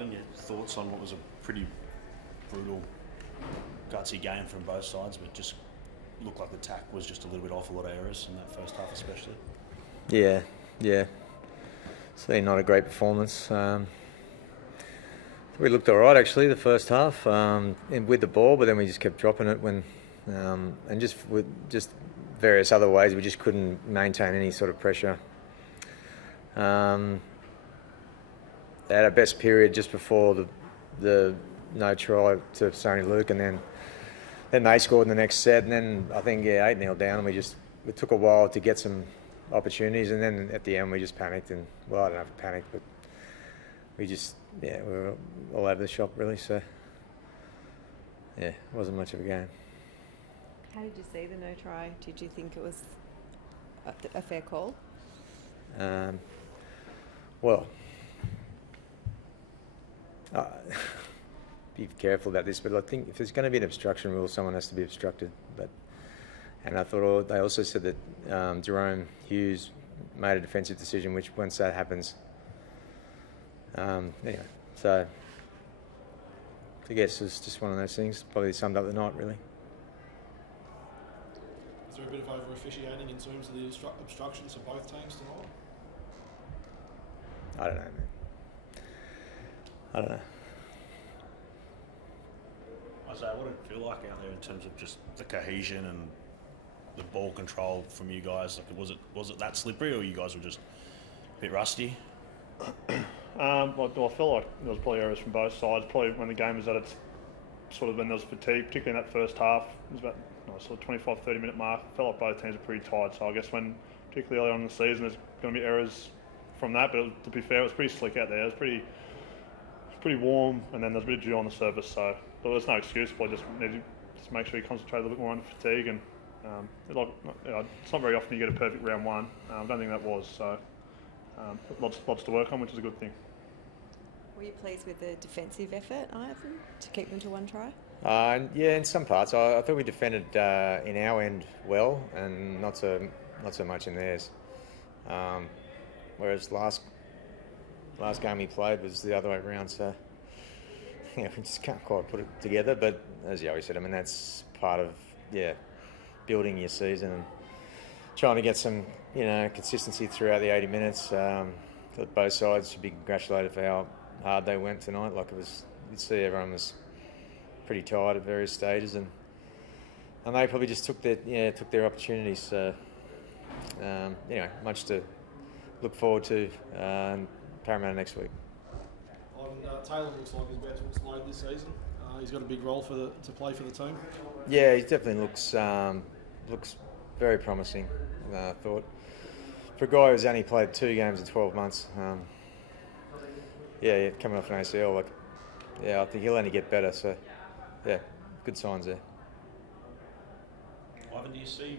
Ivan, your thoughts on what was a pretty brutal, gutsy game from both sides, but just looked like the tack was just a little bit off, a lot of errors in that first half especially. Yeah. So not a great performance. We looked all right actually the first half with the ball, but then we just kept dropping it and just with just various other ways we just couldn't maintain any sort of pressure. They had our best period just before the no try to Sony Luke, and then they scored in the next set, and then I think 8-0 down, and it took a while to get some opportunities, and then at the end we just panicked, and well, I don't know if we panicked, but we were all over the shop really, so it wasn't much of a game. How did you see the no try? Did you think it was a fair call? Well, be careful about this, but I think if there's going to be an obstruction rule, someone has to be obstructed. And I thought they also said that Jerome Hughes made a defensive decision, which once that happens, anyway. So I guess it's just one of those things. Probably summed up the night, really. Is there a bit of over officiating in terms of the obstructions for both teams tonight? I don't know, man. I don't know. Isaiah, what did it feel like out there in terms of just the cohesion and the ball control from you guys? Like, was it that slippery, or you guys were just a bit rusty? I feel like there was probably errors from both sides. Probably when the game was at its sort of when there was fatigue, particularly in that first half. It was about sort of 25-30 minute mark. I felt like both teams were pretty tired. So I guess particularly early on in the season, there's going to be errors from that. But to be fair, it was pretty slick out there. It was pretty warm, and then there's a bit of dew on the surface. So there was no excuse. Probably just need to make sure you concentrate a little bit more on fatigue. And it's not very often you get a perfect round one. I don't think that was. So lots to work on, which is a good thing. Were you pleased with the defensive effort, Ivan, to keep them to one try? In some parts. I thought we defended in our end well, and not so much in theirs. Whereas last game we played was the other way around. So we just can't quite put it together. But as you always said, I mean that's part of building your season and trying to get some consistency throughout the 80 minutes. Both sides should be congratulated for how hard they went tonight. Like you'd see everyone was pretty tired at various stages, and they probably just took their opportunities. So much to look forward to Parramatta next week. Taylor looks like he's about to explode this season. He's got a big role to play for the team. Yeah, he definitely looks very promising. I thought for a guy who's only played 2 games in 12 months. Coming off an ACL, I think he'll only get better. So, good signs there. Ivan, do you see,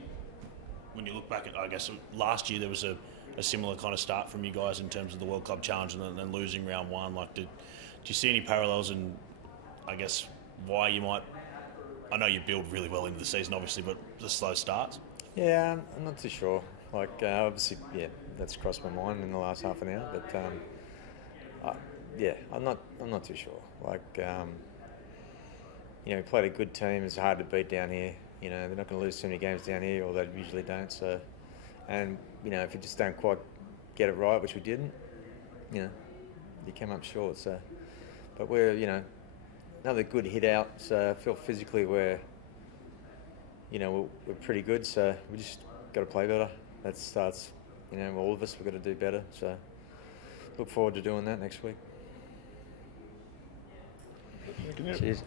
when you look back at, I guess, last year there was a similar kind of start from you guys in terms of the World Club Challenge and then losing round one? Do you see any parallels in, I guess, why you might, I know you build really well into the season obviously, but the slow starts? Yeah, I'm not too sure. Obviously, that's crossed my mind in the last half an hour, but I'm not too sure. We played a good team. It's hard to beat down here. They're not going to lose too many games down here, or they usually don't. So, and if you just don't quite get it right, which we didn't, you come up short. So, but we're another good hit out. So I feel physically we're pretty good. So we just got to play better. That starts, all of us. We've got to do better. So look forward to doing that next week. Cheers.